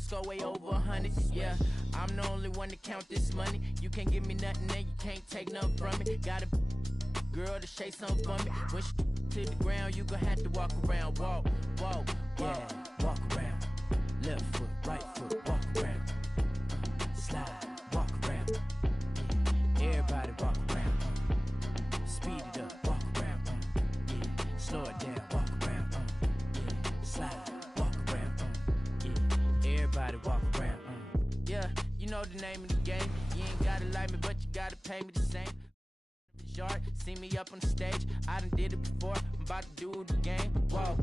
score way over 100. Yeah, I'm the only one to count this money. You can't give me nothing and you can't take nothing from me. Got a girl to shake something for me. When she to the ground, you gon' have to walk around. Walk, walk, yeah, walk around. Left foot, right foot, walk around. Slide, walk around. Everybody walk around. Speed it up, walk around. Yeah, slow it down, walk around. Yeah, slide, walk around. Yeah, everybody walk around. Yeah, you know the name of the game. You ain't gotta like me, but you gotta pay me the same. Yard, see me up on the stage. I done did it before. I'm about to do it again. Whoa,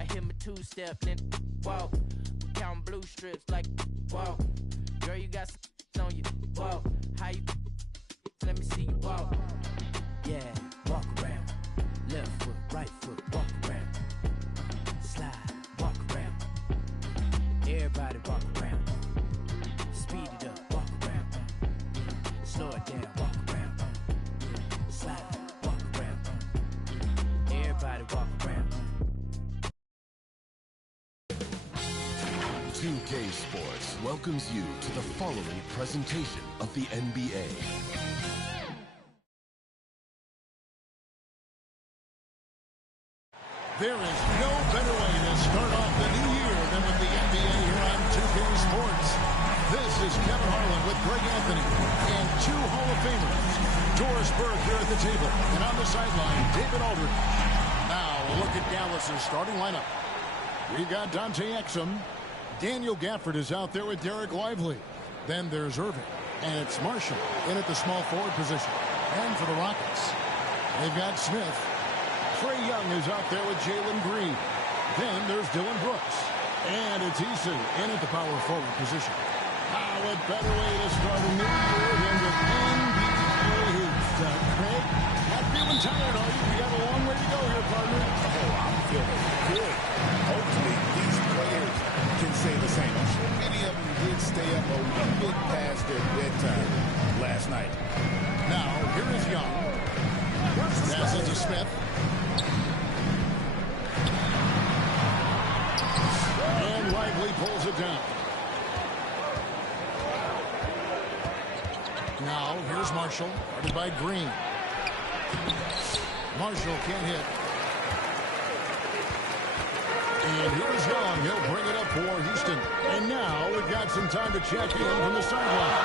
I hit my two-step, then whoa. We counting blue strips like whoa. Girl, you got some on you. Whoa, how you? Let me see you walk. Yeah, walk around. Left foot, right foot, walk around. Slide, walk around. Everybody walk around. Speed it up, walk around. Slow it down, walk around. Slide, walk around. Everybody walk around. 2K Sports welcomes you to the following presentation of the NBA. There is no better way to start off the new year than with the NBA here on 2K Sports. This is Kevin Harlan with Greg Anthony and two Hall of Famers. Doris Burke here at the table, and on the sideline, David Aldridge. Now, a look at Dallas's starting lineup. We've got Dante Exum. Daniel Gafford is out there with Derek Lively. Then there's Irving, and it's Marshall in at the small forward position. And for the Rockets, they've got Smith. Trae Young is out there with Jalen Green. Then there's Dylan Brooks. And it's Isu in at the power forward position. What better way to start a new year than with NBA hoops, Craig? Not feeling tired, are you? We got a long way to go here, partner. Oh, I'm feeling good. Hopefully, these players can say the same. I'm sure many of them did stay up a little bit past their bedtime last night. Now, here is Young. Passes to Smith. And Lively pulls it down. Now, here's Marshall, guarded by Green. Marshall can't hit. And here's Young. He'll bring it up for Houston. And now we've got some time to check in from the sideline.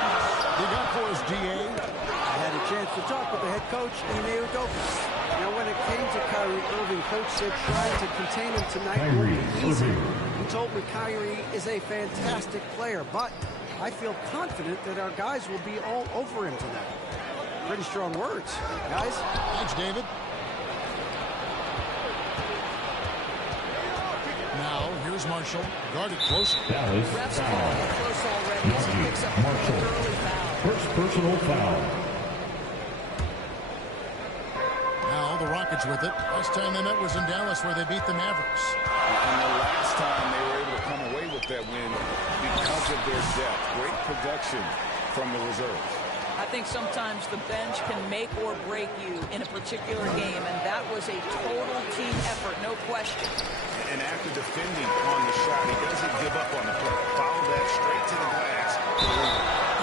You got for us, D.A.? I had a chance to talk with the head coach, Ime Udoka. Now, when it came to Kyrie Irving, coach said trying to contain him tonight won't be easy. He told me Kyrie is a fantastic player, but I feel confident that our guys will be all over him tonight. Pretty strong words, guys. Thanks, David. Now, here's Marshall, guarded close. Refs calling it close already as he picks up an early foul. First personal foul. Now, the Rockets with it. Last time they met was in Dallas where they beat the Mavericks. And the last time they were able to come away with that win because of their depth. Great production from the reserves. I think sometimes the bench can make or break you in a particular game, and that was a total team effort, no question. And after defending on the shot, he doesn't give up on the play. Follow that straight to the glass.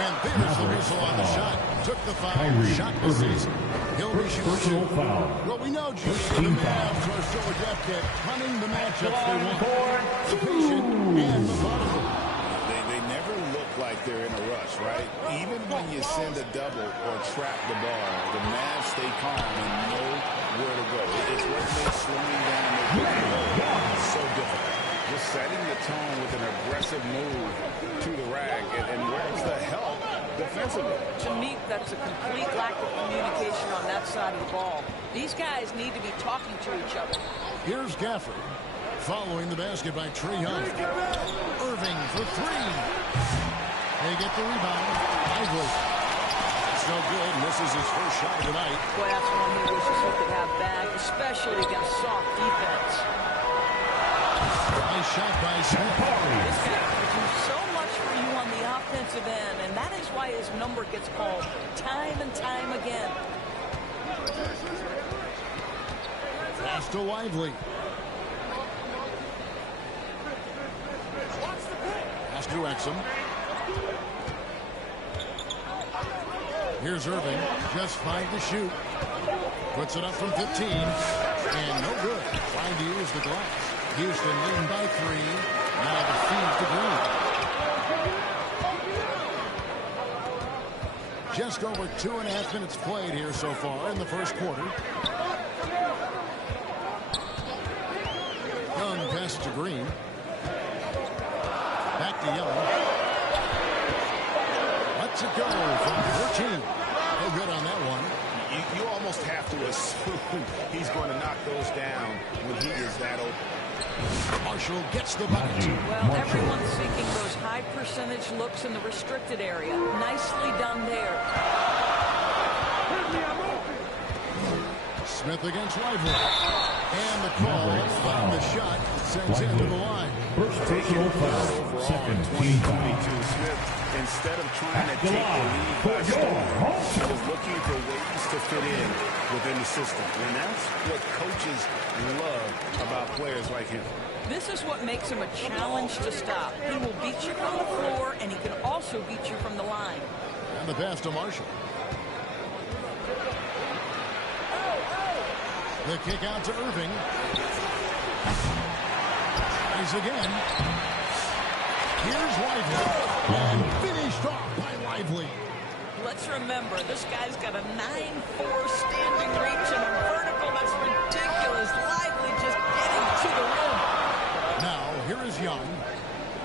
And there's the whistle on the shot. Took the foul. Shot the season. He'll be shooting. Well, we know, G. The Mavs are so adept at hunting the matchups they want. The patient and methodical. They never look like they're in a rush, right? Even when you send a double or trap the ball, the Mavs stay calm and know where to go. It's when they're slowing down their goal. So difficult. Just setting the tone with an aggressive move to the rag. And where's the help defensively? To me, that's a complete lack of communication on that side of the ball. These guys need to be talking to each other. Here's Gafford. Following the basket by Trae Young. Irving for three. They get the rebound. Lively. So good. Misses his first shot of the night. Boy, that's one he wishes he could have back, especially against soft defense. Nice shot by Smith. This guy can do so much for you on the offensive end, and that is why his number gets called time and time again. Pass to Lively. Pass to Exum. Here's Irving. Just 5 to shoot. Puts it up from 15. And no good. Trying to use the glass. Houston leading by 3. Now the feed to Green. Just over 2.5 minutes played here so far in the first quarter. Young passes to Green. Back to Young. Lets it go from 14. No good on that one. You almost have to assume he's going to knock those down when he is that open. Marshall gets the bucket. Well, everyone's seeking those high percentage looks in the restricted area. Nicely done there. Smith against Lively. And the call on the shot sends him to the line. First personal foul. Second team foul. Smith, instead of trying to take the lead by storm, he was looking for ways to fit in within the system. And that's what coaches love about players like him. This is what makes him a challenge to stop. He will beat you from the floor, and he can also beat you from the line. And the pass to Marshall. The kick out to Irving. Tries again. Here's Lively. And finished off by Lively. Let's remember, this guy's got a 9'4" standing reach and a vertical that's ridiculous. Lively just getting to the rim. Now, here is Young.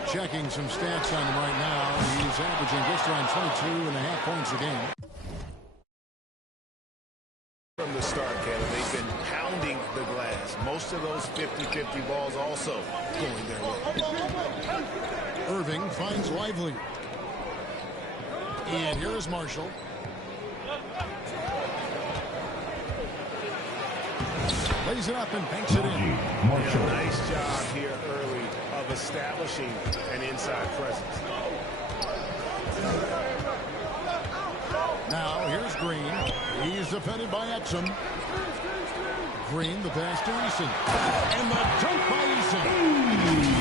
Checking some stats on him right now. He's averaging just around 22.5 points a game. From the start, Caleb, they've been pounding the glass. Most of those 50-50 balls also going their way. Irving finds Lively. And here is Marshall. Lays it up and banks it in. Marshall. Yeah, nice job here early of establishing an inside presence. Now, here's Green. He's defended by Exum. Green, the pass to Eason. And the dunk by Eason.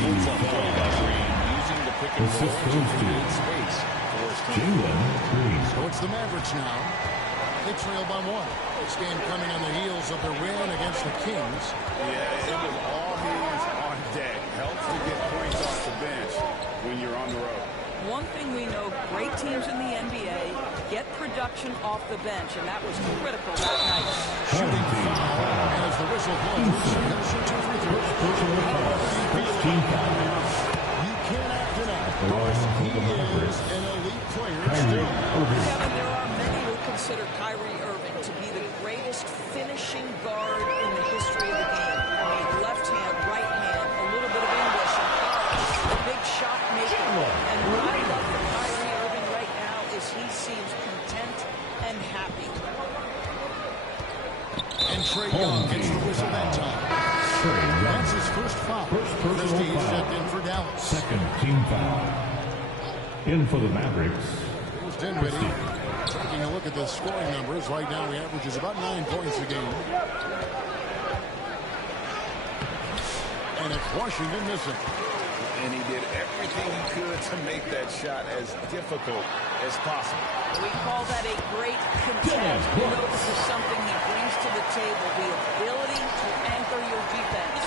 Using the pick and roll to create space for his team. So it's the Mavericks now. They trail by 1. This game coming on the heels of their win against the Kings. Yeah, it was all hands on deck. Helps to get points off the bench when you're on the road. One thing we know, great teams in the NBA get production off the bench, and that was critical that night. Shooting foul as the whistle blows. Shoot 2 free throws. Personal foul. First team foul. You can't act it out. He is an elite player. Kevin, there are many who consider Kyrie Irving to be the greatest finishing guard in the history of the game. I mean, left hand, right hand, a little bit of English, a big shot maker. And what I love for Kyrie Irving right now is he seems content and happy. And Trae Young gets the whistle that time. That's his first foul. First personal Christie foul. stepped in for Dallas. Second team foul. In for the Mavericks. Here's Dinwiddie. Taking a look at the scoring numbers. Right now he averages about 9 points a game. And it's Washington missing. And he did everything he could to make that shot as difficult as possible. We call that a great contest. You know this is something he brings to the table, the ability to anchor your defense.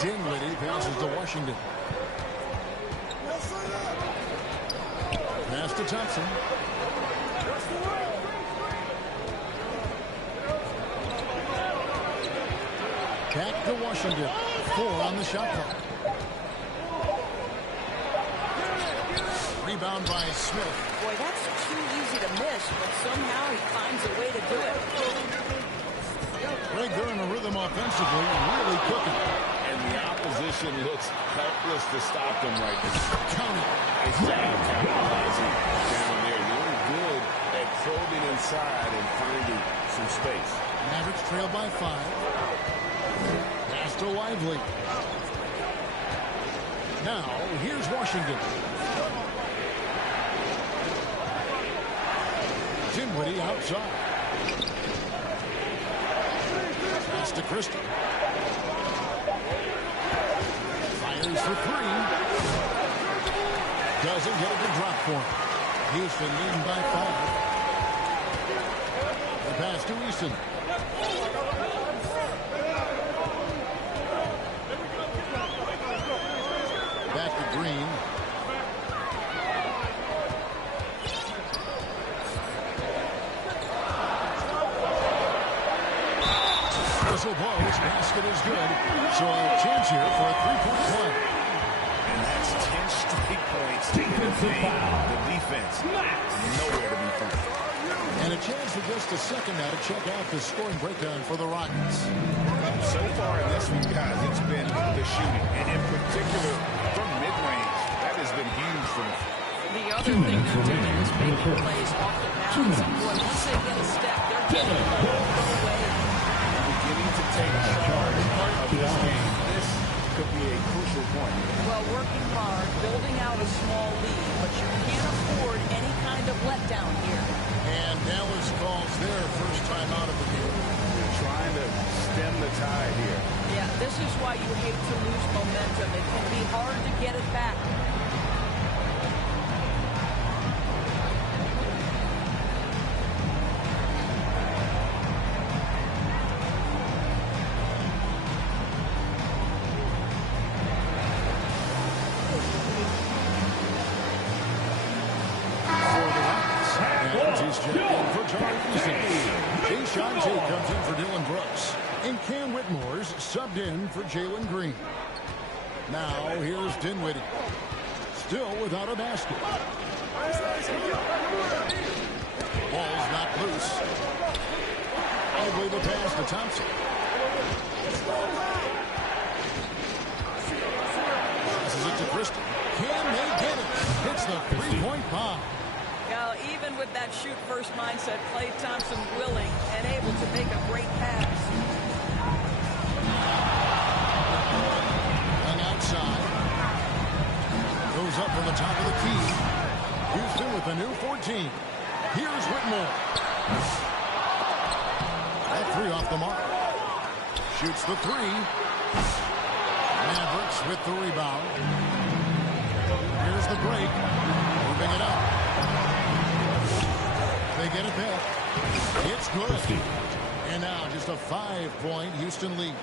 Dinwiddie passes to Washington. Pass to Thompson. Back to Washington. 4 on the shot clock. Rebound by Smith. Boy, that's too easy to miss, but somehow he finds a way to do it. Greg, they're in a rhythm offensively, really cooking. And the opposition looks helpless to stop them right now. County. Nice job capitalizing down there. You're good at probing inside and finding some space. Mavericks trail by 5. Pass to Lively. Now, here's Washington. Dinwiddie outside. Pass to Christie. Shoots for three. Doesn't get a good drop for him. Houston leading by 5. The pass to Easton. Back to Green. Whistle blows. Basket is good. So a chance here for a three-point play. And that's 10 straight points. The defense, nowhere to be found. And a chance for just a second now to check out the scoring breakdown for the Rockets. So far in this one, guys, it's been the shooting. And in particular, from mid-range, that has been huge for them. The other thing they're doing is making plays off the bounce. And boy, once they get a step, they're getting the ball away. Beginning to take charge of this game. This could be a crucial point. Well, working hard, building out a small lead, but you can't afford any kind of letdown here. And Dallas calls their first time out of the game. They're trying to stem the tide here. Yeah, this is why you hate to lose momentum. It can be hard to get it back. Cam Whitmore's subbed in for Jalen Green. Now here's Dinwiddie. Still without a basket. Ball's not loose. Ugly the pass to Thompson. Passes it to Christie. Can they get it? Hits the three-point bomb. Now, even with that shoot-first mindset, Klay Thompson willing and able to make a great pass. Goes up from the top of the key. Houston with the new 14. Here's Whitmore. That three off the mark. Shoots the three. Mavericks with the rebound. Here's the break. Moving it up. They get it back. It's good. And now just a 5-point Houston lead.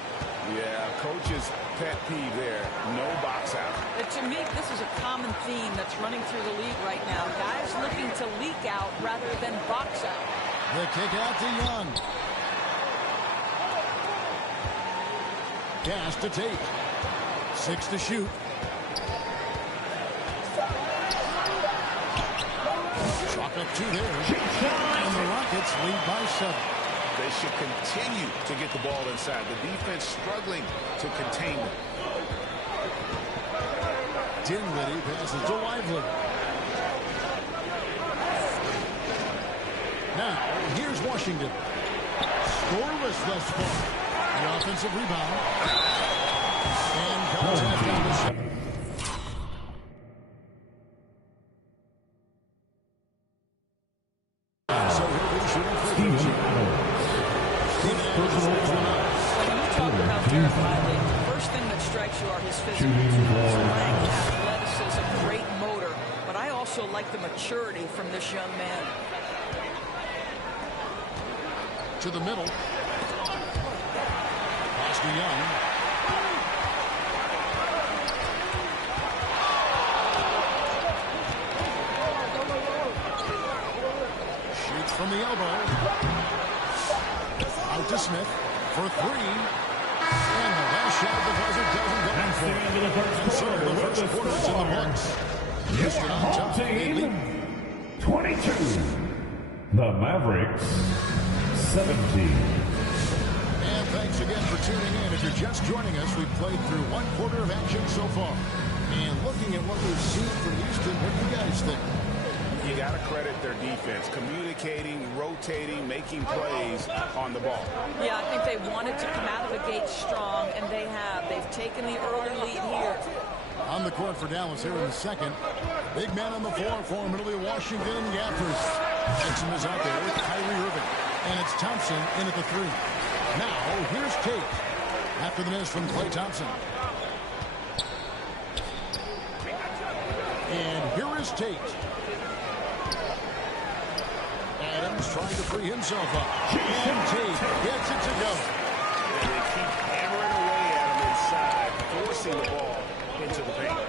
Yeah, coach's pet peeve there. No box out. To me, this is a common theme that's running through the league right now. Guys looking to leak out rather than box out. The kick out to Young. Gas to Tate. 6 to shoot. Chalk up 2 there. And the Rockets lead by 7. They should continue to get the ball inside. The defense struggling to contain them. Dinwiddie passes to Lively. Now, here's Washington. Scoreless thus far. The offensive rebound. And contact on the shot. So he'll be shooting for When you talk about Derek Lively, the first thing that strikes you are his physical tools, length, athleticism, great motor. But I also like the maturity from this young man. To the middle. Pass to Young. Shoots from the elbow. Out to Smith for 3. And the last shot of the buzzer doesn't go in for it. And so the first quarter's in the books. Houston on top. They lead. 22. The Mavericks 17. And thanks again for tuning in. If you're just joining us, we've played through 1 quarter of action so far. And looking at what we've seen from Houston, what do you guys think? You got to credit their defense, communicating, rotating, making plays on the ball. Yeah, I think they wanted to come out of the gate strong, and they have. They've taken the early lead here. On the court for Dallas here in the second. Big man on the floor for Middle Washington Gaffers. Exum is out there with Kyrie Irving. And it's Thompson in at the 3. Now, here's Tate. After the miss from Klay Thompson. is Tate. Adams trying to free himself up. And Tate gets it to go. And they keep hammering away at him inside, forcing the ball into the paint.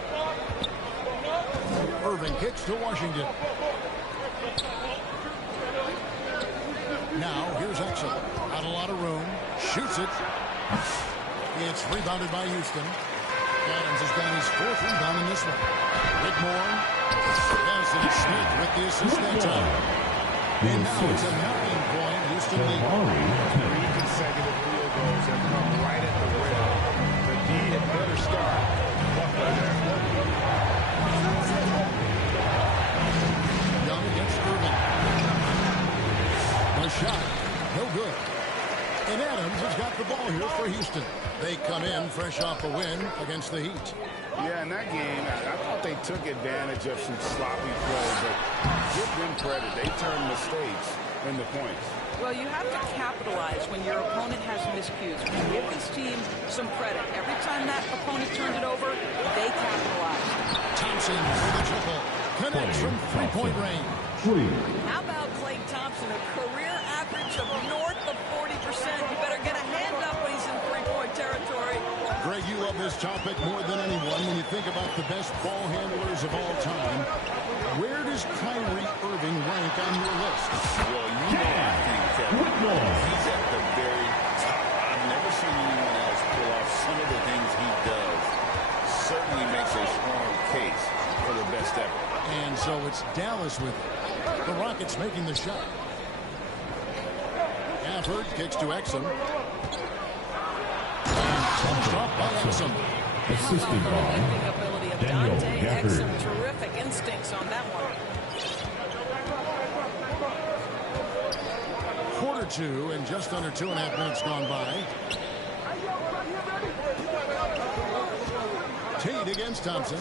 Irving kicks to Washington. Now, here's Exum. Not a lot of room. Shoots it. It's rebounded by Houston. Adams has got his 4th rebound in this one. Whitmore. Yes, and Smith with the assist that time. And now it's a 9-point Houston lead. 3 consecutive field goals have come right at the rim. The D had better start. Young against Irving. A shot. No good. And Adams has got the ball here for Houston. They come in fresh off a win against the Heat. Yeah, in that game, I thought they took advantage of some sloppy play, but give them credit. They turned mistakes into points. Well, you have to capitalize when your opponent has miscues. Give this team some credit. Every time that opponent turned it over, they capitalized. Thompson for the triple. Connects from three-point range. How about Klay Thompson, a career average of north of 40%? You better get a hand up when he's in three-point territory. Greg, you love this topic more than anyone when you think about the best ball handlers of all time. Where does Kyrie Irving rank on your list? Well, you know I think, Kevin, he's at the very top. I've never seen anyone else pull off some of the things he does. Certainly makes a strong case for the best ever. And so it's Dallas with it. The Rockets making the shot. Gafford kicks to Exum. Tossed off by Exum. Assisted by Ability of Daniel Dante Gafford. Exum. Terrific instincts on that one. Quarter 2 and just under 2.5 minutes gone by. Tate against Thompson.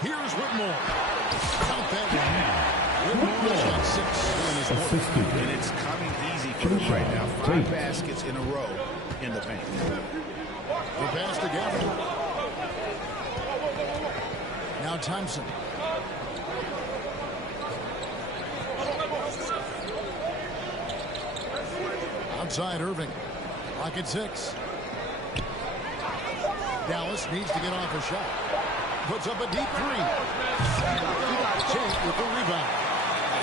Here's Whitmore. Count that one. Whitmore's got 6 in his quarter. Assisted. And it's coming easy for him right now. 5 baskets in a row in the paint. The pass to Gafford. Now Thompson. Outside Irving. Rocket 6. Dallas needs to get off a shot. Puts up a deep 3. Tate with the rebound.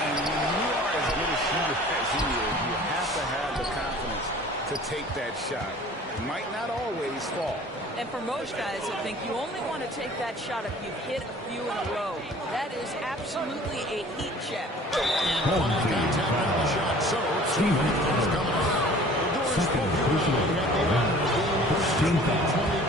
And when you are as good a shooter as he is, you have to have the confidence to take that shot. It might not always fall. And for most guys, I think you only want to take that shot if you've hit a few in a row. That is absolutely a heat check. And one contact on the shot. So, Stephen is coming up. Second personal foul. 20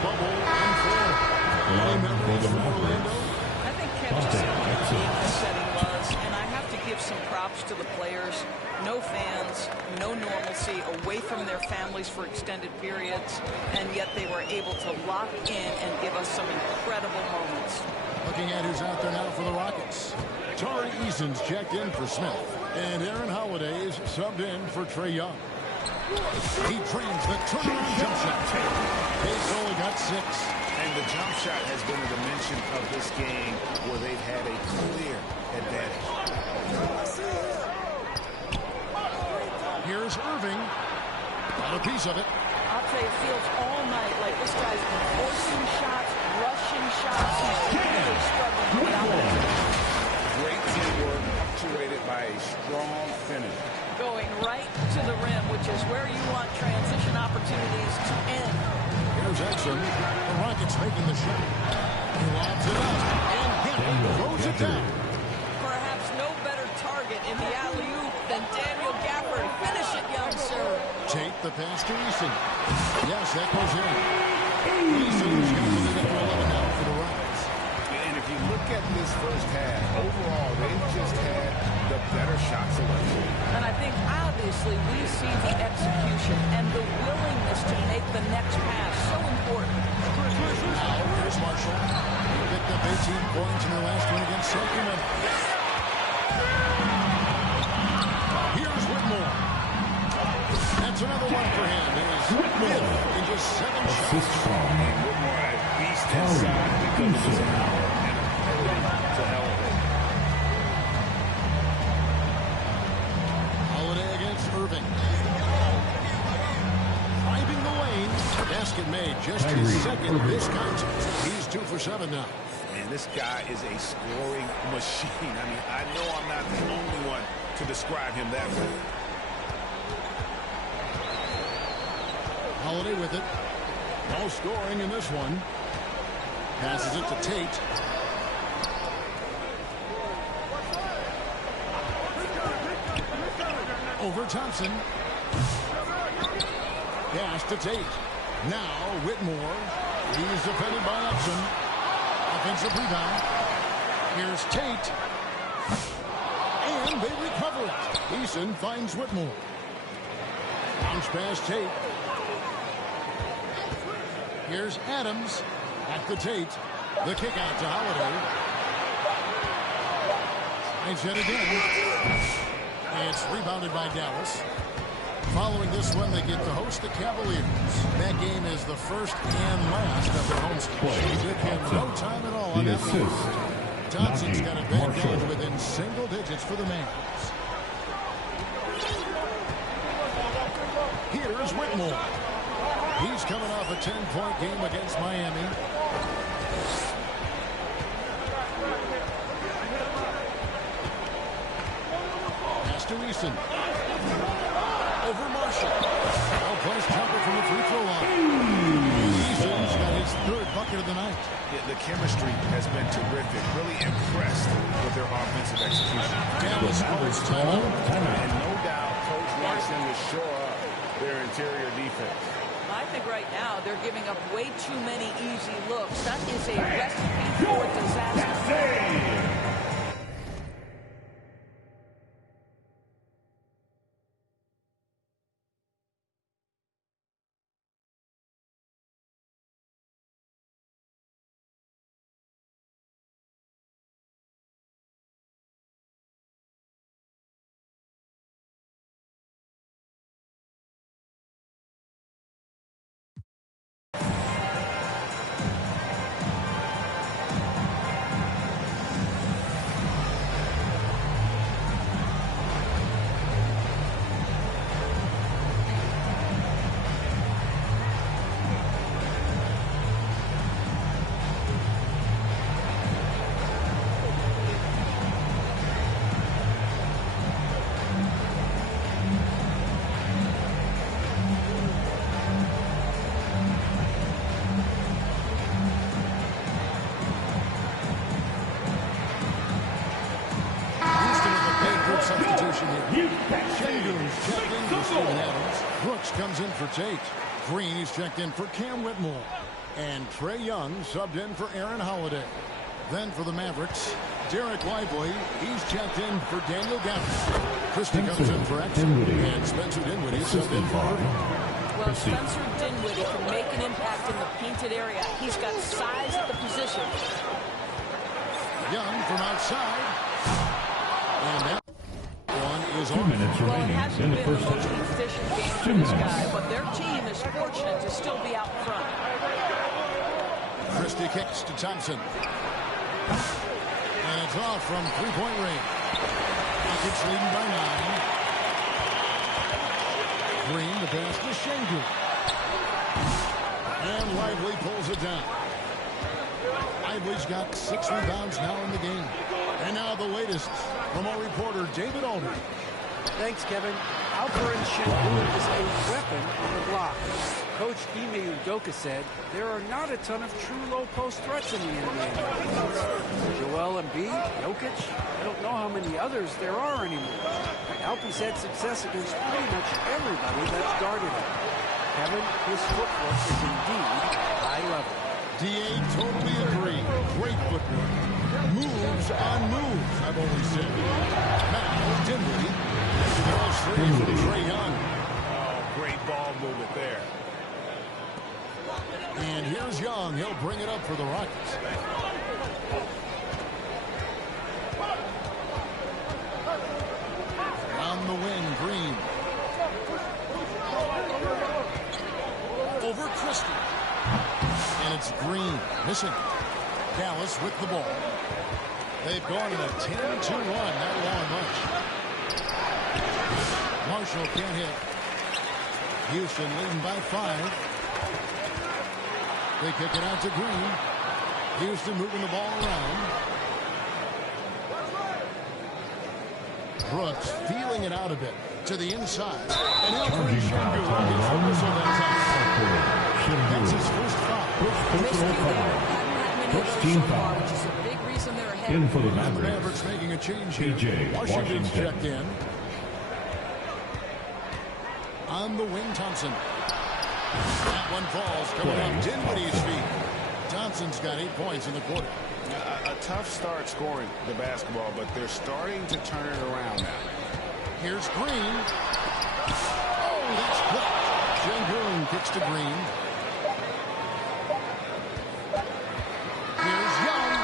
bubble and 4. Any memories from Orlando? I think Kev just said what the game setting was, and I have to give some props to the players. No fans, no normalcy, away from their families for extended periods, and yet they were able to lock in and give us some incredible moments. Looking at who's out there now for the Rockets. Tari Eason's checked in for Smith, and Aaron Holiday is subbed in for Trae Young. He trains the turnaround jump shot. Tate's only got 6. And the jump shot has been a dimension of this game where they've had a clear advantage. Here's Irving. Got a piece of it. I'll tell you, it feels all night like this guy's been forcing shots, rushing shots. He's really struggling to dominate. Great teamwork, punctuated by a strong finish. Going right to the rim, which is where you want transition opportunities to end. Here's Exum. The Rockets making the shot. He lobs it up. And Gafford throws it down. Perhaps no better target in the alley-oop than Daniel Gafford. Finish it, young sir. Take the pass to Eason. Yes, that goes in. Eason's got it at 11 now for the Rockets. And if you look at this first half, overall, they've just had the better shot selection. And I think, obviously, we see the execution and the willingness to make the next pass so important. Now, here's Marshall. He picked up 18 points in their last win against Sacramento. Here's Whitmore. That's another one for him. His 5th in just 7 shots. Assist from Whitmore, a beast inside because of his power and ability ability to elevate. Holiday against Irving. Driving the lane. Basket made. Just his second this contest. He's 2 for 7 now. Man, this guy is a scoring machine. I mean, I know I'm not the only one to describe him that way. Holiday with it. No scoring in this one. Passes it to Tate. Over Thompson. Pass to Tate. Now Whitmore. He's defended by Upson. Offensive rebound. Here's Tate. And they recover it. Eason finds Whitmore. Bounce pass Tate. Here's Adams at the Tate. The kick out to Holiday. Nice hit again. It's rebounded by Dallas. Following this one, they get to host the Cavaliers. That game is the first and last of their home stretch. Took him no time at all on that one. Thompson's got it back down within single digits for the Mavs. Here's Whitmore. He's coming off a 10-point game against Miami. Pass to Eason. Over Marshall. Well-placed jumper from the free throw line. Eason's got his 3rd bucket of the night. Yeah, the chemistry has been terrific. Really impressed with their offensive execution. Dallas calls timeout. And no doubt, Coach wants them to shore up their interior defense. I think right now they're giving up way too many easy looks. That is a recipe for disaster. Substitution here. Shengun's checked in for Steven Adams. Brooks comes in for Tate. Green is checked in for Cam Whitmore. And Trae Young subbed in for Aaron Holiday. Then for the Mavericks, Derek Lively. He's checked in for Daniel Gafford. Christie comes in for Exum. And Spencer Dinwiddie subbed in for Irving. Well, Spencer Dinwiddie can make an impact in the painted area. He's got size at the position. Young from outside. And that one is 2 minutes remaining in the first half. 2 minutes. But their team is fortunate to still be out front. Christie kicks to Thompson. And it's off from three-point range. Rockets leading by 9. Green, the pass to Shengun. And Lively pulls it down. Lively's got 6 rebounds now in the game. And now the latest from our reporter, David Aldridge. Thanks, Kevin. Alperen Sengun is a weapon on the block. Coach Ime Udoka said there are not a ton of true low-post threats in the NBA. Joel Embiid, Jokic, I don't know how many others there are anymore. Alpy's had success against pretty much everybody that's guarded him. Kevin, his footwork is indeed high level. DA totally agree. Great footwork. Moves on moves, I've always said. Now, Dinwiddie. Goes free for Trae Young. Oh, great ball movement there. And here's Young. He'll bring it up for the Rockets. On the wing, Green. Over Christie. And it's Green missing. Dallas with the ball. They've gone in a 10-2 run, not allowing much. Marshall can't hit. Houston leading by 5. They kick it out to Green. Houston moving the ball around. Brooks feeling it out a bit to the inside. And he'll pretty sure gets the whistle that time. That's his first foul. First team foul. Which is a big reason they're ahead. In for the The Mavericks. Mavericks making a change here. PJ Washington's Washington. checked in. On the wing, Thompson. That one falls, coming up Dinwiddie's feet. Thompson's got 8 points in the quarter. A tough start scoring the basketball, but they're starting to turn it around now. Here's Green. Oh, that's quick. Sengun kicks to Green. Here's Young.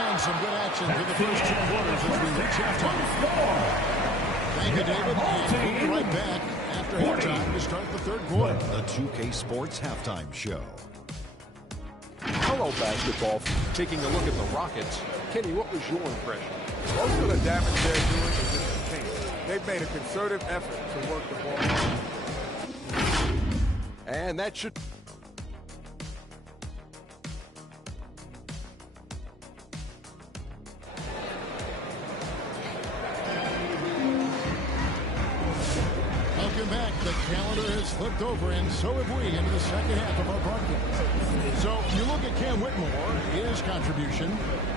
And some good action through the first 2 quarters as we reach halftime. Thank you, David. And we'll be right back after halftime to start the third quarter. The 2K Sports Halftime Show. Hello, basketball. Taking a look at the Rockets. Kenny, what was your impression? Most of the damage they're doing is in the paint. They've made a concerted effort to work the ball. And that should... Welcome back. The calendar has flipped over, and so have we into the second half of our broadcast. So you look at Cam Whitmore, his contribution.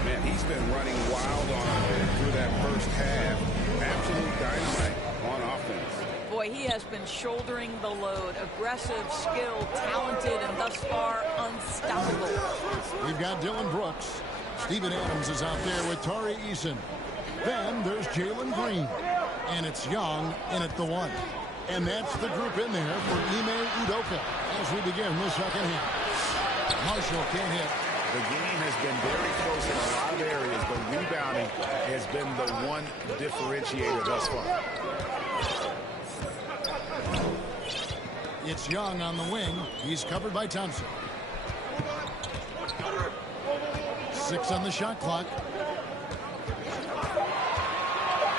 Man, he's been running wild on through that first half. Absolute dynamite on offense. Boy, he has been shouldering the load. Aggressive, skilled, talented, and thus far unstoppable. We've got Dylan Brooks. Steven Adams is out there with Tari Eason. Then there's Jalen Green. And it's Young in at the 1. And that's the group in there for Ime Udoka as we begin the second half. Marshall can't hit. The game has been very close in a lot of areas, but rebounding has been the one differentiator thus far. It's Young on the wing. He's covered by Thompson. 6 on the shot clock.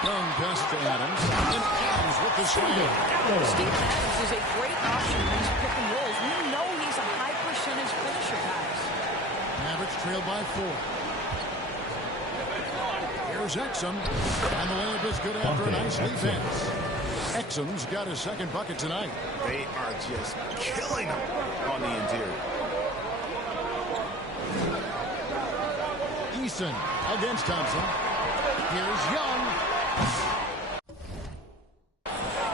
Young pass to Adams. And Adams with the slam. Steve Adams is a great option in these pick and rolls. We know he's a high percentage finisher, guys. Mavericks trailed by 4. Here's Exum. And the layup is good after a nice defense. Exum's got his second bucket tonight. They are just killing them on the interior. Eason against Thompson. Here's Young.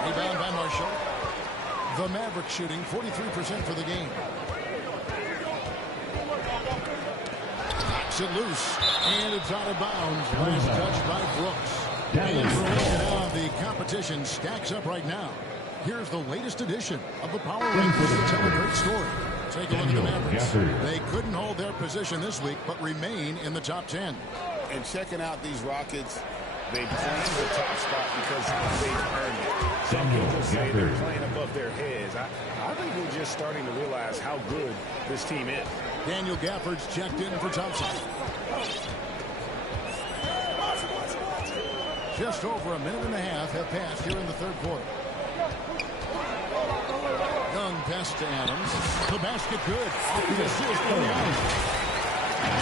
Rebound by Marshall. The Mavericks shooting 43% for the game. Knocks it loose. And it's out of bounds. Last touch by Brooks. And now the competition stacks up right now. Here's the latest edition of the Power Rankings to tell a great story. Take a look at the Mavericks. They couldn't hold their position this week, but remain in the top 10. And checking out these Rockets, they claim the top spot because they've earned it. Some people say they're playing above their heads. I think we're just starting to realize how good this team is. Daniel Gafford's checked in for Thompson. Just over a minute and a half have passed here in the third quarter. Young pass to Adams. The basket good. The assist on the ice.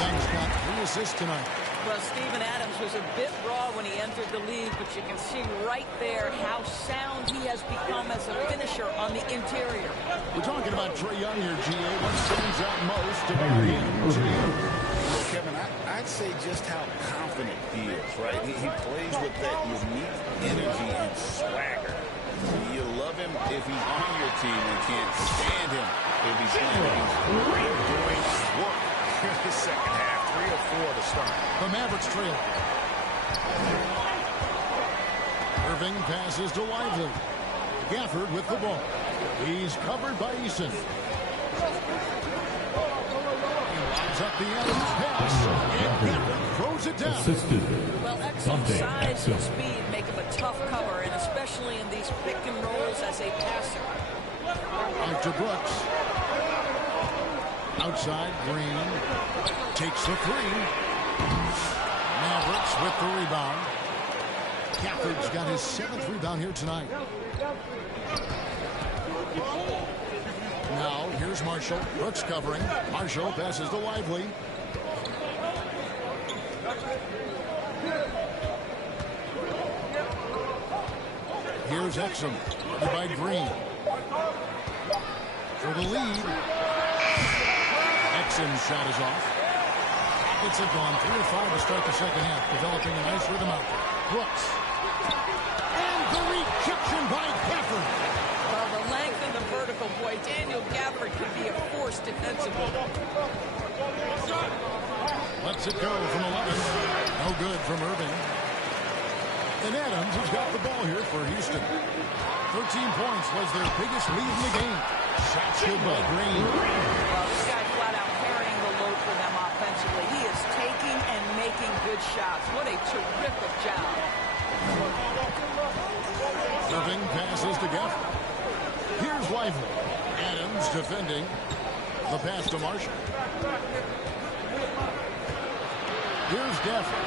Young's got 3 assists tonight. Well, Steven Adams was a bit raw when he entered the league, but you can see right there how sound he has become as a finisher on the interior. We're talking about Trae Young here, GA. What stands out most about him? Well, Kevin, I'd say just how confident he is, right? He plays with that unique energy and swagger. You love him if he's on your team and can't stand him if he's doing work. Here's the second half, 3 or 4 to start. The Mavericks trail. Irving passes to Lively. Gafford with the ball. He's covered by Eason. He lines up the Adams pass. And Gafford throws it down. Assisted. Well, excellent size and speed make him a tough cover, and especially in these pick and rolls as a passer. Out to Brooks. Outside, Green takes the three. Mavericks with the rebound. Gafford's got his 7th rebound here tonight. Now, here's Marshall. Brooks covering. Marshall passes to Lively. Here's Exum. By Green. For the lead. Exum's shot is off. Rockets have gone 3 of 5 to start the second half, developing a nice rhythm out there. Brooks. And the rejection by Gafford. Well, the length and the vertical, boy, Daniel Gafford can be a force defensively. Lets it go from 11. No good from Irving. And Adams has got the ball here for Houston. 13 points was their biggest lead in the game. Shots good by Green. Well, this guy flat out carrying the load for them offensively. He is taking and making good shots. What a terrific job. Irving passes to Gafford. Here's Lively. Adams defending. The pass to Marshall. Here's Gafford.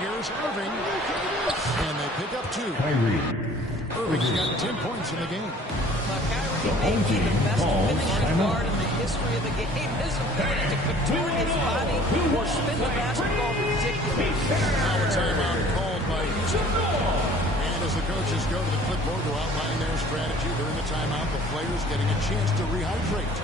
Here's Irving. And they pick up 2. Irving's got 10 points in the game. Kyrie may be the best finishing guard in the history of the game. His ability to contort his body or spin the basketball ridiculous. Now a timeout called by Houston. And as the coaches go to the clipboard to outline their strategy during the timeout, the players getting a chance to rehydrate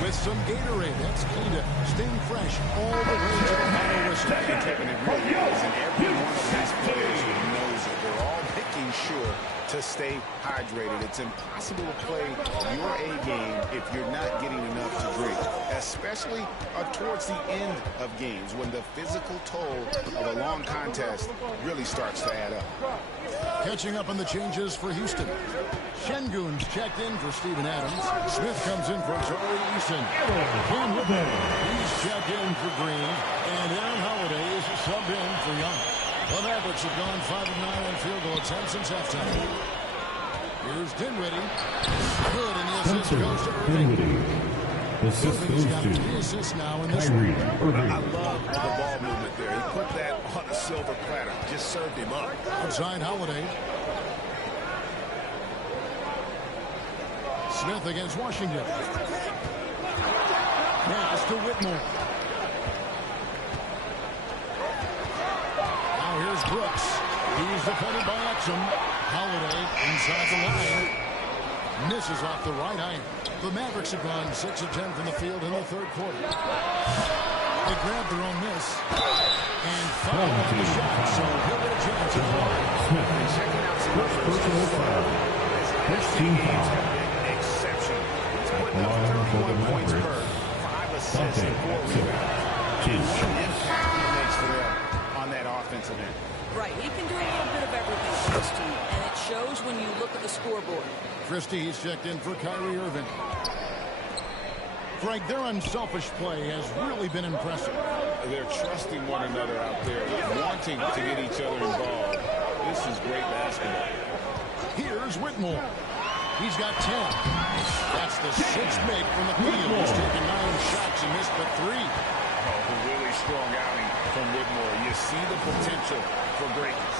with some Gatorade. That's key to staying fresh all the way to the final whistle. And it really is, and every one of these players knows it. They're all making sure to stay hydrated. It's impossible to play your A game if you're not getting enough to drink, especially towards the end of games when the physical toll of a long contest really starts to add up. Catching up on the changes for Houston. Şengün's checked in for Steven Adams. Smith comes in for Torrey Eason. He's checked in for Green. And Aaron Holiday is subbed in for Young. The Mavericks have gone 5 of 9 on field goal attempts since halftime. Here's Dinwiddie. Good, and the assist goes to Irving. Irving's got 3 assists now in this one. I love the ball movement there. He put that on a silver platter. Just served him up. Outside Holiday. Smith against Washington. Pass to Whitmore. Now here's Brooks. He's defended by Exum. Holiday inside the line. Misses off the right iron. The Mavericks have gone 6 of 10 from the field in the third quarter. They grabbed their own miss. And fouled on the shot. So he'll get a chance at the line. Checking out some personal foul. This team is exceptional. He's putting up 31 points per 5 assists and 4 rebounds. What an impact he makes for them on that offensive end. Right, he can do a little bit of everything for this team, and it shows when you look at the scoreboard. Christie's checked in for Kyrie Irving. Frank, their unselfish play has really been impressive. They're trusting one another out there, wanting to get each other involved. This is great basketball. Here's Whitmore. He's got 10. That's the 6th make from the field. He's taken 9 shots and missed but 3. Oh, a really strong outing from Whitmore. You see the potential for greatness.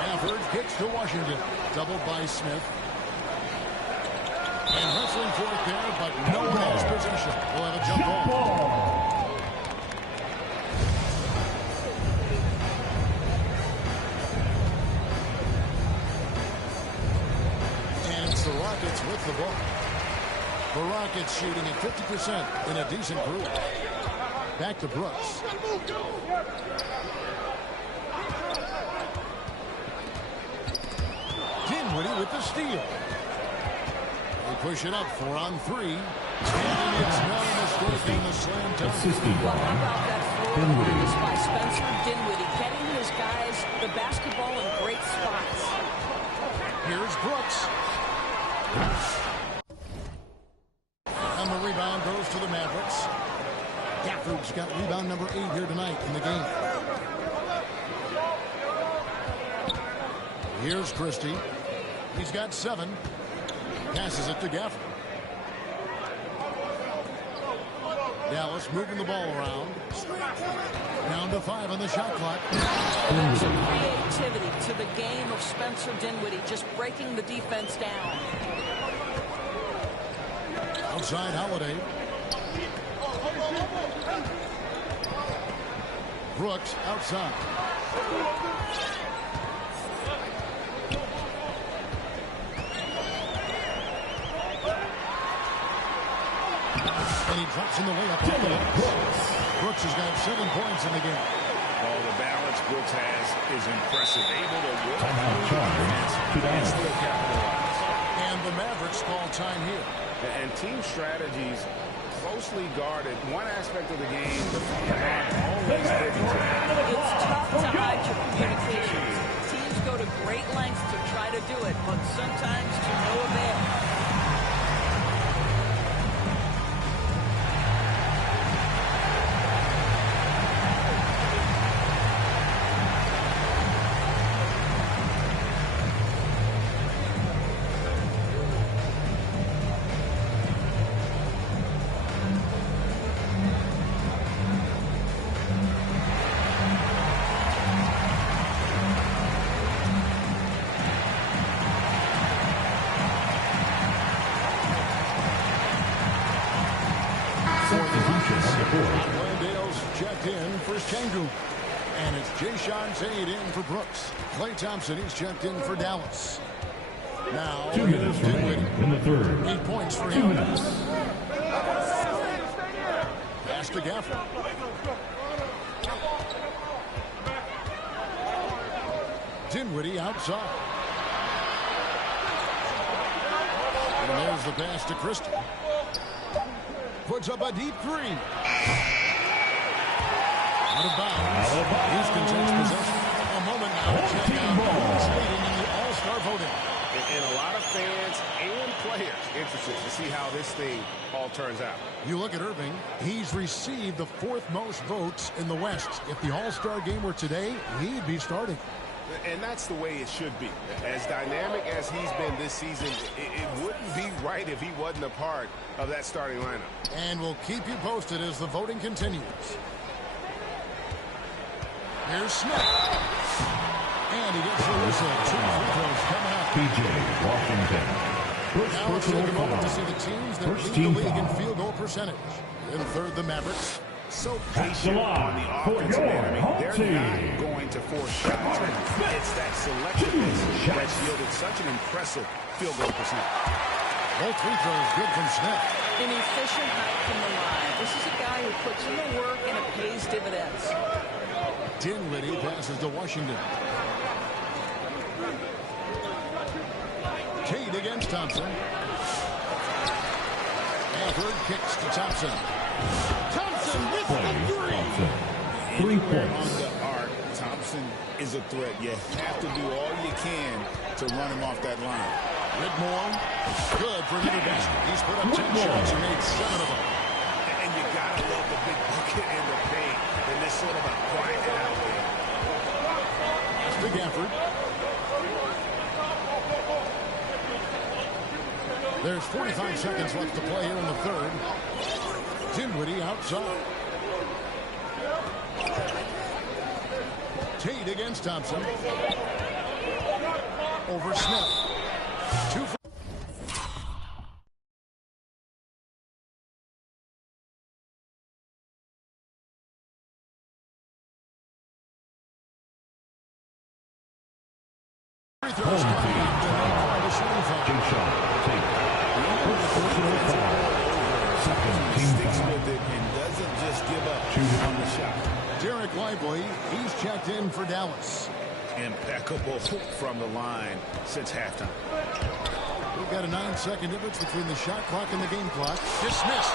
Gafford kicks to Washington. Doubled by Smith. And wrestling for it there, but no one has possession. We'll have a jump ball. And it's the Rockets with the ball. The Rockets shooting at 50% in a decent group. Back to Brooks. Dinwiddie with the steal. They push it up 4 on 3. And it's not a mistake on the slam dunk. Well, how about that floor awareness by Spencer Dinwiddie, getting his guys the basketball in great spots. Here's Brooks. And the rebound goes to the Mavericks. Gafford's got rebound number 8 here tonight in the game. Here's Christie. He's got 7. Passes it to Gafford. Dallas moving the ball around. Down to 5 on the shot clock. Some creativity to the game of Spencer Dinwiddie, just breaking the defense down. Outside Holiday. Brooks outside. And he drops in the layup. Brooks has got 7 points in the game. Well, the balance Brooks has is impressive. Able to work and still capitalize. And the Mavericks call time here. And team strategies closely guarded. One aspect of the game, the always It's tough to hide your communications. Teams go to great lengths to try to do it, but sometimes to no avail. Landale's checked in for Şengün. And it's Jason Tatum in for Brooks. Klay Thompson, he's checked in for Dallas. Now, 2 minutes remaining in the third. 8 points for 2 him. minutes. Pass to Gafford. Dinwiddie outside. And there's the pass to Christie. Puts up a deep 3. Out of bounds. Houston takes possession. A moment now to check out who's leading in the All-Star voting. And a lot of fans and players interested to see how this thing all turns out. You look at Irving, he's received the 4th most votes in the West. If the All-Star game were today, he'd be starting. And that's the way it should be. As dynamic as he's been this season, it wouldn't be right if he wasn't a part of that starting lineup. And we'll keep you posted as the voting continues. Here's Smith. And he gets the whistle. 2 free throws coming up. P.J. Washington. First Now let's take a personal moment to foul. see the teams that First lead team the league in foul. field goal percentage. In third, the Mavericks. So That's the patient line on the for offensive your end. I mean, home they're team. not going to force shots. It's that selectiveness that's yielded such an impressive field goal percentage. Both free throws good from Smith. An efficient night from the line. This is a guy who puts in the work and it pays dividends. Dinwiddie passes to Washington. Cade against Thompson. Gafford kicks to Thompson. Thompson with the 3. Thompson. 3 On points. the arc, Thompson is a threat. You have to do all you can to run him off that line. Whitmore, good for another basket. He's put up 10 shots and made 7 of them. And you gotta love the big bucket and the paint in this sort of a quiet alley. Pass to Gafford. There's 45 seconds left to play here in the third. Dinwiddie outside. Tate against Thompson. Over Smith. 2 for free throws coming up, and they'll call the shooting foul. Jason Tatum. First personal foul. Second team Sticks foul. with it and doesn't just give up on the shot. Derek Lively, he's checked in for Dallas. Impeccable from the line since halftime. We've got a 9-second difference between the shot clock and the game clock. Dismissed.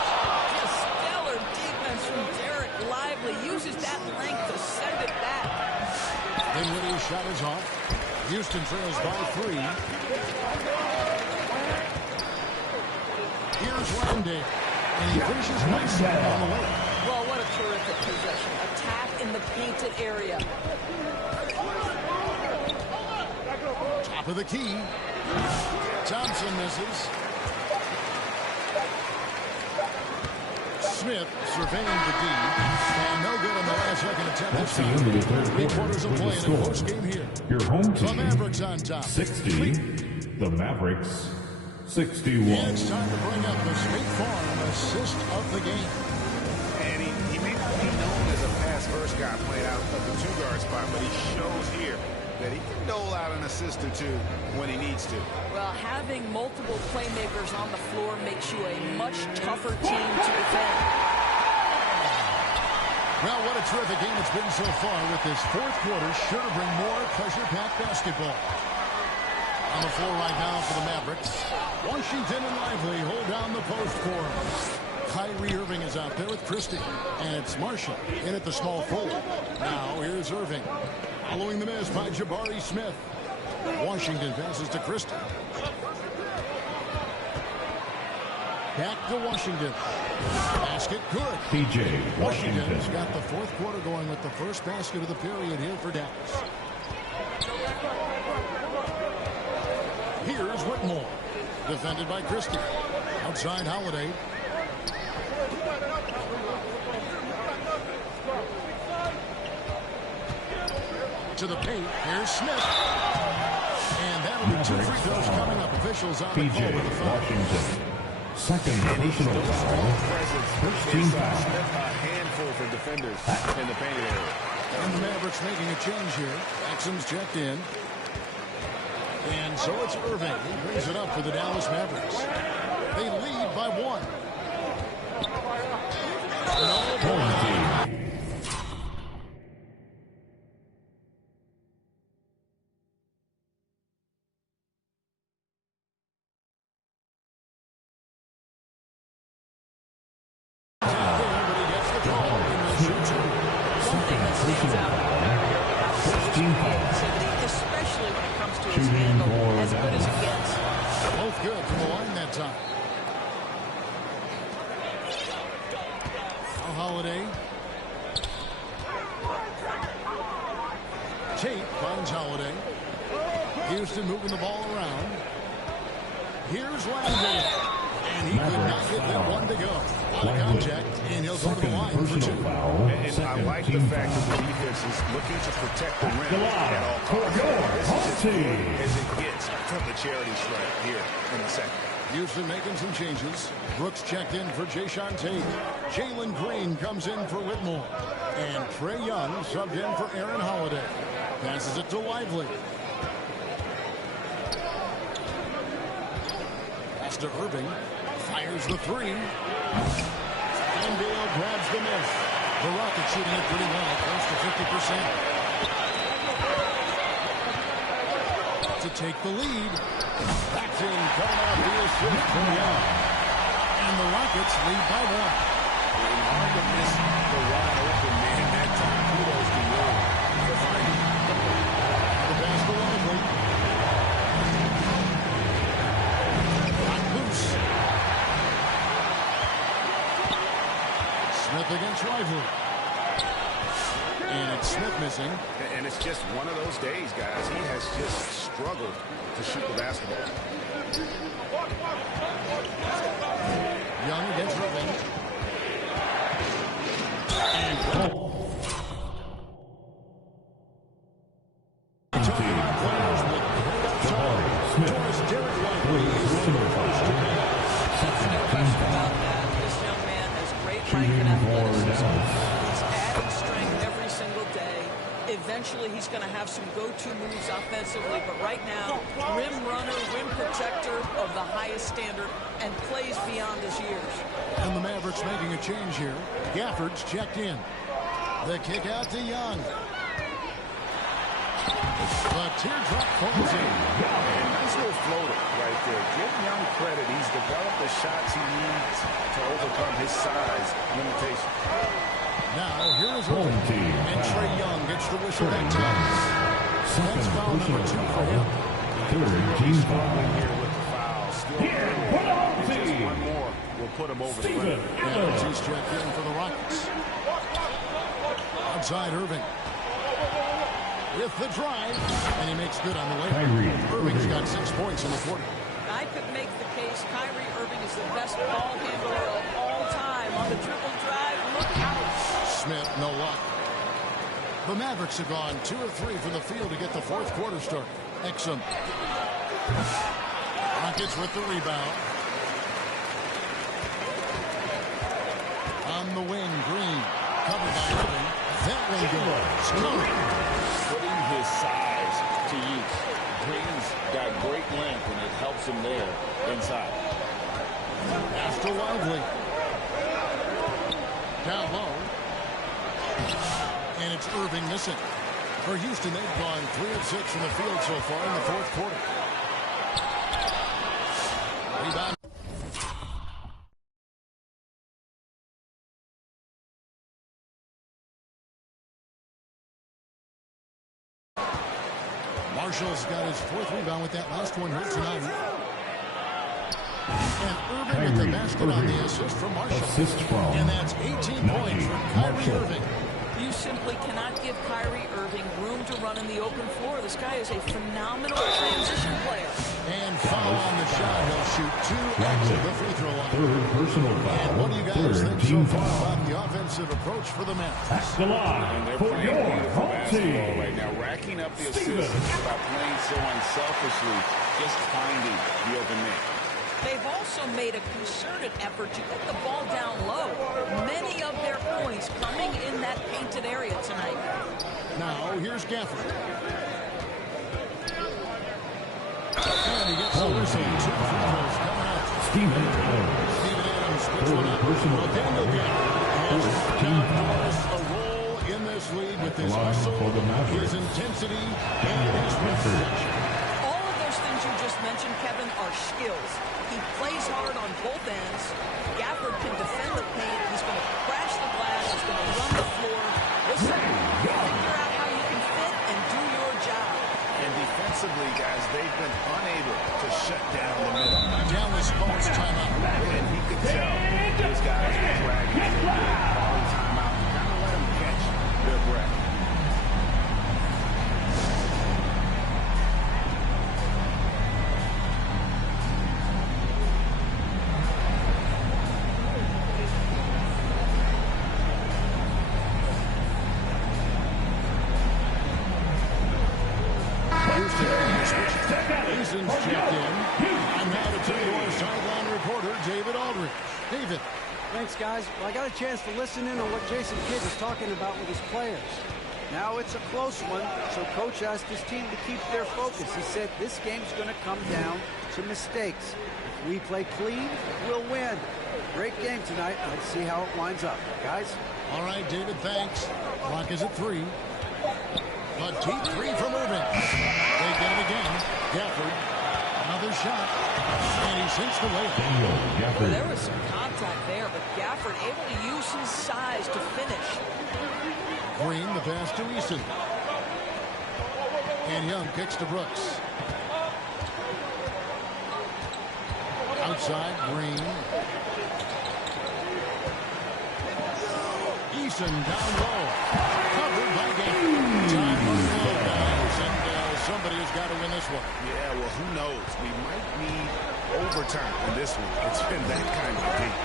Just stellar defense from Derek Lively. Uses that length to send it back. Dinwiddie's shot is off. Houston trails by 3. Here's Landale. And he finishes nicely on the way. Well, what a terrific possession. Attack in the painted area. Top of the key. Thompson misses. Smith surveying the D. And no good on the last second attempt. That's the end of the third Three-quarters of quarter play with in the the first score. game here. Your home The team, Mavericks on top. 60. The Mavericks, 61. It's time to bring up the State Farm assist of the game. And he may not be known as a pass-first guy playing out of the two-guard spot, but he shows here that he can dole out an assist or two when he needs to. Well, having multiple playmakers on the floor makes you a much tougher team to defend. Well, what a terrific game it's been so far with this fourth quarter. Sure to bring more pressure-packed basketball. On the floor right now for the Mavericks. Washington and Lively hold down the post for him. Kyrie Irving is out there with Christie. And it's Marshall in at the small forward. Now here's Irving. Following the miss by Jabari Smith. Washington passes to Christie. Back to Washington. Basket good. PJ Washington's Washington. got the fourth quarter going with the first basket of the period here for Dallas. Here's Whitmore. Defended by Christie. Outside Holiday. To the paint. Here's Smith. And that'll be 2 free throws coming up. Officials on the call with the PJ foul. Washington. Second personal foul. First team It's foul. a handful for defenders in the painted area. And the Mavericks making a change here. Exum's checked in. And so it's Irving. He brings it up for the Dallas Mavericks. They lead by 1. Especially when it comes to his handle, as good as it gets. Both good from the line that time. Now Holiday. Tate finds Holiday. Houston moving the ball around. Here's Langdon. And he could not get that one to go. A lot of contact, and he'll go to the line for 2. And I like the fact that the defense is looking to protect the rim at all costs. This is as good as it gets from the charity stripe here in the second. Houston making some changes. Brooks checked in for Jayshawn Tate. Jalen Green comes in for Whitmore. And Trae Young subbed in for Aaron Holiday. Passes it to Lively. Pass to Irving. Fires the 3. And Dale grabs the miss. The Rockets shooting it pretty well, close to 50%. To take the lead. Back in, coming out the assist from Young. And the Rockets lead by 1. Hard to miss the wide open man that time. Kudos to Young for finding him. The pass to Lively. Not loose. Smith against Lively. And it's Smith missing. And it's just one of those days, guys. He has just struggled to shoot the basketball. Young against Irving. And Eventually, he's going to have some go-to moves offensively, but right now, rim runner, rim protector of the highest standard, and plays beyond his years. And the Mavericks making a change here. Gafford's checked in. The kick out to Young. The teardrop falls in. Nice little floater right there. Give Young credit. He's developed the shots he needs to overcome his size limitation. Now, here is Irving. And Trae Young gets the whistle that time. That's foul number 2 for him. Third team foul. Here with the foul. Still just one more will put him over the rim. And he's checked in for the Rockets. Outside Irving. With the drive. And he makes good on the layup. Irving's got 6 points in the quarter. I could make the case Kyrie Irving is the best ball handler of all time on the dribble drive. Look out. Smith, no luck. The Mavericks have gone 2 of 3 from the field to get the fourth quarter started. Exum. Rockets with the rebound. On the wing, Green. Covered by Irving. That one goes. Curry. Putting his size to use. Green's got great length, and it helps him there inside. After Lively. Down low. And it's Irving missing. For Houston, they've gone 3 of 6 from the field so far in the fourth quarter. Rebound. Marshall's got his fourth rebound with that last one hurt tonight. And Irving with the basket on the assist from Marshall. And that's 18 points for Kyrie Irving. You simply cannot give Kyrie Irving room to run in the open floor. This guy is a phenomenal transition player. And foul on the shot. He'll shoot 2 at the free throw line. Third personal foul. And what do you guys think so far about the offensive approach for the Mavericks? That's the line And they're for playing your beautiful home basketball team. right now, racking up the assists by playing so unselfishly, just finding the open man. They've also made a concerted effort to get the ball down low. Many of their points coming in that painted area tonight. Now, here's Gafford. And he gets the whistle. 2 free throws coming up. Steven Adams. Steven Adams puts Third one up. personal Daniel foul. Gafford has Fourth team now foul. a role in this league with his Line hustle, for the Mavericks. his intensity, and Daniel his Gafford. protection. All of those things you just mentioned, Kevin, are skills. He plays hard on both ends. Gafford can defend the paint. He's going to crash the glass. He's going to run the floor. Listen, figure out how you can fit and do your job. And defensively, guys, they've been unable to shut down the middle. Dallas calls timeout. And he could tell his guys were dragging their calling timeout to kind of let them catch their breath. Eason's checked in. And now to turn to our sideline reporter, David Aldridge. David. Thanks, guys. Well, I got a chance to listen in on what Jason Kidd was talking about with his players. Now it's a close one, so Coach asked his team to keep their focus. He said this game's going to come down to mistakes. If we play clean, we'll win. Great game tonight. Let's see how it winds up. Guys? All right, David, thanks. Clock is at 3. A deep 3 from Irving. They get it again. Gafford. Another shot. And he sinks the layup. Well, there was some contact there, but Gafford able to use his size to finish. Green, the pass to Eason. And Young kicks to Brooks. Outside, Green. Eason down low. Covered by Gafford. Time on the low, guys. And somebody has got to win this one. Yeah, well, who knows? We might need overtime in this one. It's been that kind of a game.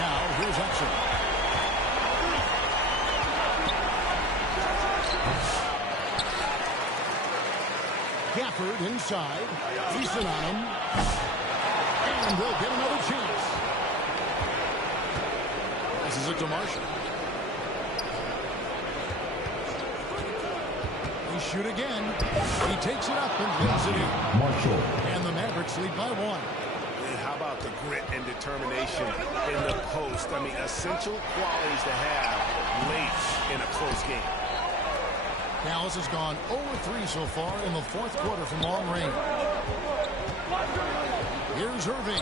Now, here's Exum. Gafford inside. Eason on him. And they'll get another chance. Passes it to Marshall. They shoot again. He takes it up and leaves it in. Marshall. And the Mavericks lead by 1. And how about the grit and determination in the post? I mean, essential qualities to have late in a close game. Dallas has gone 0-3 so far in the fourth quarter from long range. Here's Irving.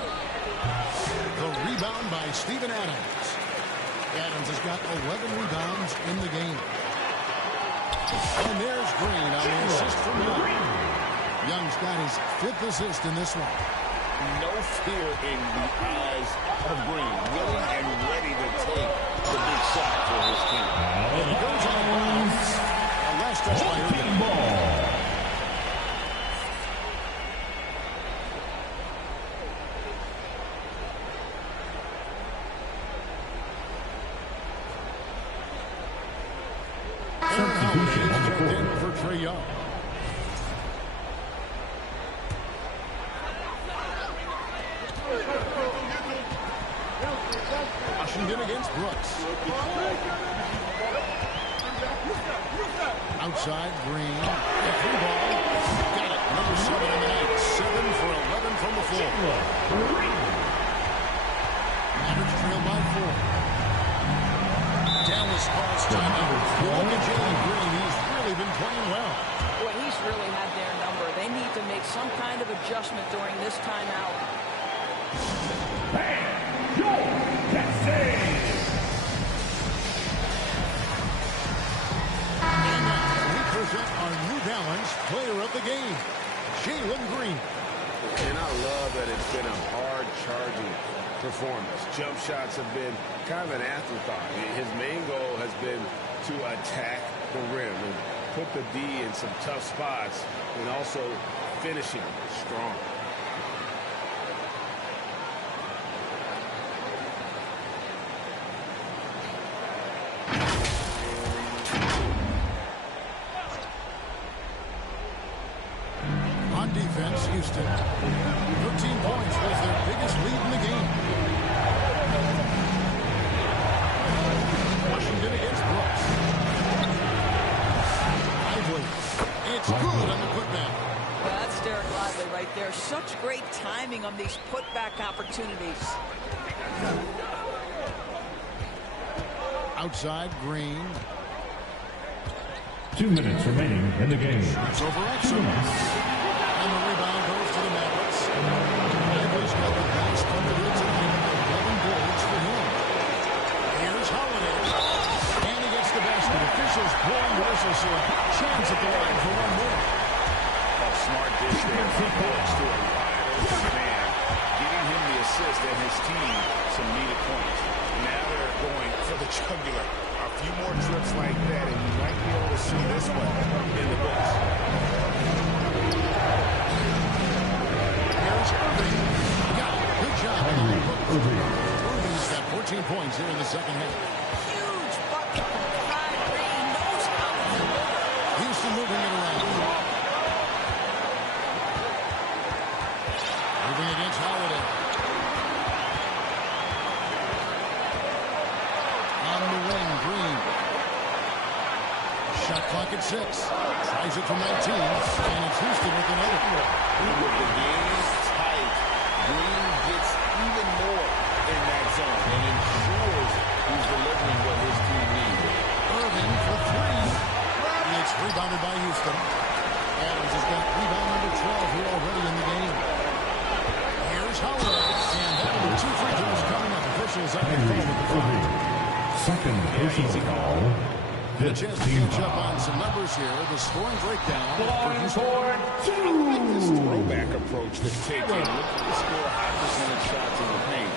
The rebound by Steven Adams. Adams has got 11 rebounds in the game. And there's Green on the assist from Young. Young's got his 5th assist in this one. No fear in the eyes of Green. Willing and ready to take the big shot for his team. And he goes on. Last touch by Irving. Washington against Brooks. Outside, Green. The free ball. Got it. Number 7 on the night. 7 for 11 from the floor. Mavericks trail by 4. Dallas calls timeout. You look at Jalen Green. He's really been playing well. Boy, he's really had their number. They need to make some kind of adjustment during this timeout. And now we present our New Balance player of the game, Jalen Green. And I love that it's been a hard-charging performance. Jump shots have been kind of an afterthought. His main goal has been to attack the rim and put the D in some tough spots and also finishing strong. On defense, Houston. 13 points was their biggest lead in the game. Washington against Brooks. Lively. It's good on the putback. Well, that's Derek Lively right there. Such great timing on these putback opportunities. Outside, Green. 2 minutes remaining in the game. It's over Exum. And the rebound goes to the Mavericks. Lively's got the pass covered here tonight. 11 goals for him. Here's Holiday. And he gets the basket. Officials blowing the whistle, so a chance at the line for one more. A smart dish there from Brooks to a wide open man, getting him the assist and his team some needed points. Now they're going for the jugular. A few more trips like that, and you might be able to see this one in the books. Here's Irving. Got it. Good job. Irving's got 14 points here in the second half. Huge bucket from Kyrie. Knows how to deliver. Houston moving it around. Moving against Holiday. On the wing, Green. Shot clock at 6. Tries it from 19. And it's Houston with another. With the game tight, Green gets even more in that zone and ensures he's delivering what his team needs. Irving for 3. It's rebounded by Houston. Adams has got rebound number 12 here already in the game. Here's Holiday. And that'll be 2 free throws coming up. Officials on the phone with the foul. Second personal foul. A chance to catch up on some numbers here. The scoring breakdown for Houston. This throwback approach they've taken. Look to score high percentage shots in the paint.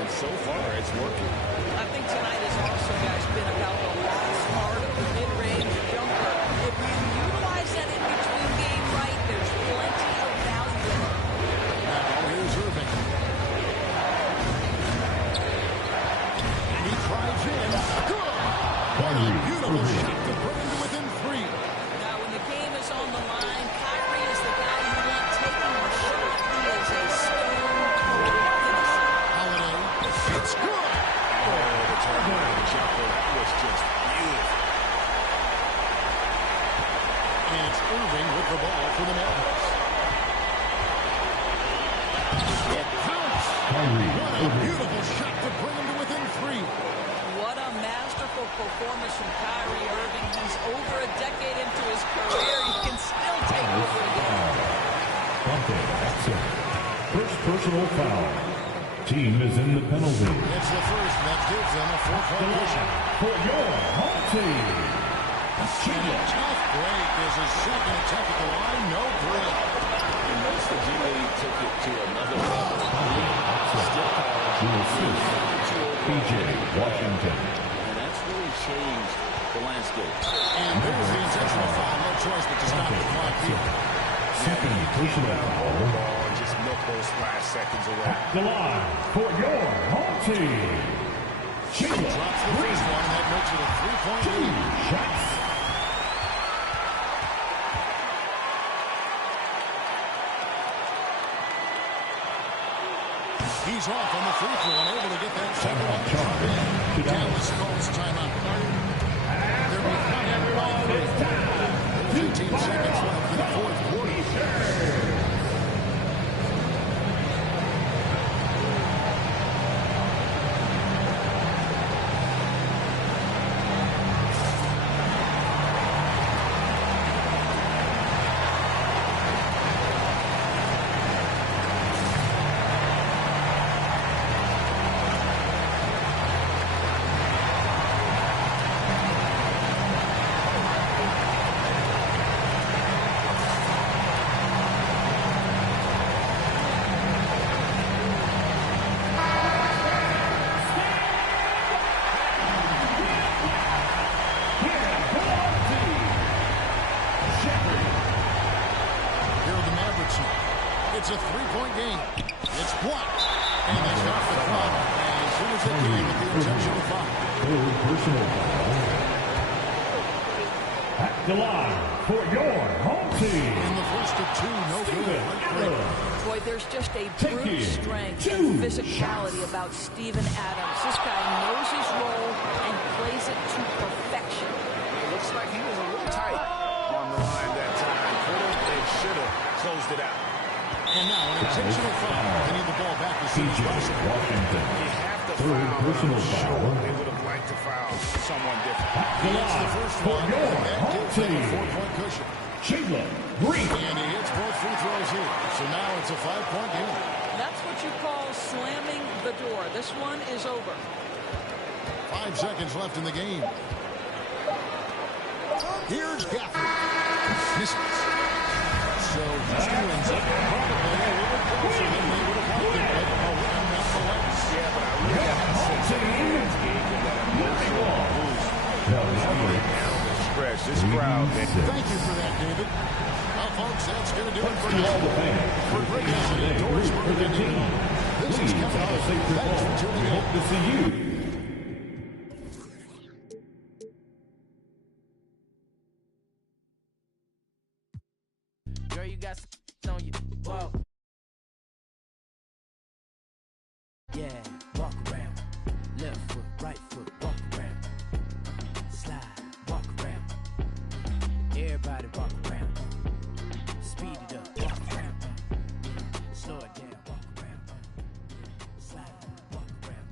And so far, it's working. I think tonight has also, guys, been about the last part of the mid-range jumper. If you utilize that in between game right, there's plenty of value in it. Now here's Irving. And he drives in. Good. Beautiful shot to bring him to within 3. Now, when the game is on the line, Kyrie is the guy you want taking the shot. He is a stone finisher. Holiday. It's good. The turnaround jumper was just beautiful. And it's Irving with the ball for the Mavericks. It counts. What a beautiful shot to bring him to within 3. What a masterful performance from Kyrie Irving. He's over a decade into his career. He can still take over again. First personal foul. Team is in the penalty. It's the first that gives them a 4-point For your home team. And a tough break is his second attempt at the line. No break. And notice the G League took it to another level. To assist P.J. Washington. And that's really changed the landscape. And there's the intentional foul. No choice but to stop the clock here. Second personal foul. And just milk those last seconds away. At the line for your home team. Drops the first one, and that makes it a 3-point lead. Shots. He's off on the free throw and able to get that second one to drop in. Dallas calls timeout. They're behind by 3. 15 seconds left in the fourth quarter. It's a three-point game. It's blocked. And they stop the clock as soon as they can with the intentional foul. Personal foul. At the line for your home team. In the first of 2, no good. Boy, there's just a brute strength and physicality about Steven Adams. This guy knows his role and plays it to perfection. It looks like he was a little tight on the line that time. Could have and should have closed it out. And now an intentional foul. They need the ball back as soon as possible. Washington. You have to Third foul. personal Sure, foul. they would have liked to foul someone different. It's the first one, and that gives them a 4-point cushion. Jalen Green. And he hits both free throws here. So now it's a 5-point game. That's what you call slamming the door. This one is over. 5 seconds left in the game. Here's Gafford. Misses. So he ends up probably a little closer than they would have liked it, but a win nonetheless. Yeah, but I really got a sense of the game and that emotional boost right down the stretch. This crowd, man. Thank you for that, David. Well, folks, that's going to do it for today. For Greg Anthony, Doris Burke, and you. This is Kevin Harlan. Thanks for tuning in. Hope to see you. Girl, you got some on you. Whoa. Yeah, walk around. Left foot, right foot, walk around. Slide, walk around. Everybody walk around. Speed it up, walk around. Slow it down, walk around. Slide, walk around.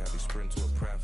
I be sprinting to a prayer